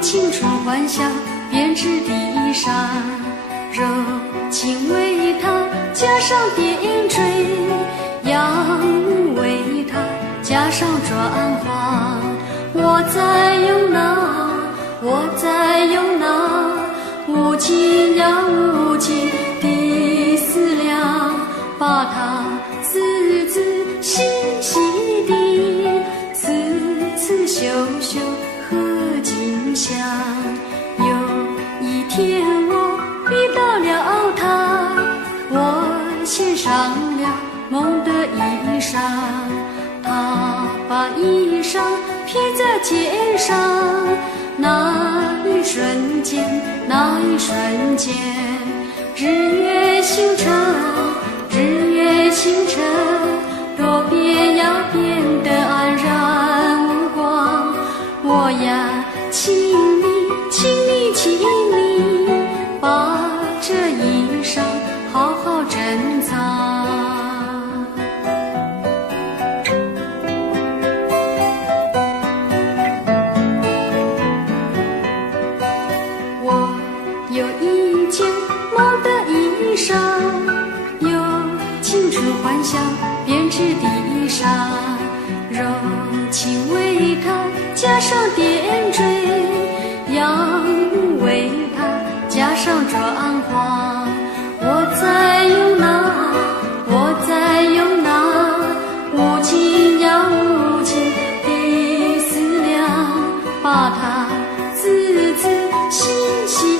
青春欢笑编织地上，柔情为它加上点缀，阳为它加上转化。我在用那无尽呀无尽的思量，把它字字细细地，次次修修和景象。有一天我遇到了他，我献上了梦的衣裳，他把衣裳披在肩上，那一瞬间，日月星辰，多变呀变得安然无光。我呀，请你，把这衣裳好好珍藏。我有一件梦的衣裳，有青春欢笑编织地上，柔情为它加上点缀，阳为它加上转化。我在用那无尽呀无尽的思量，把它字字细细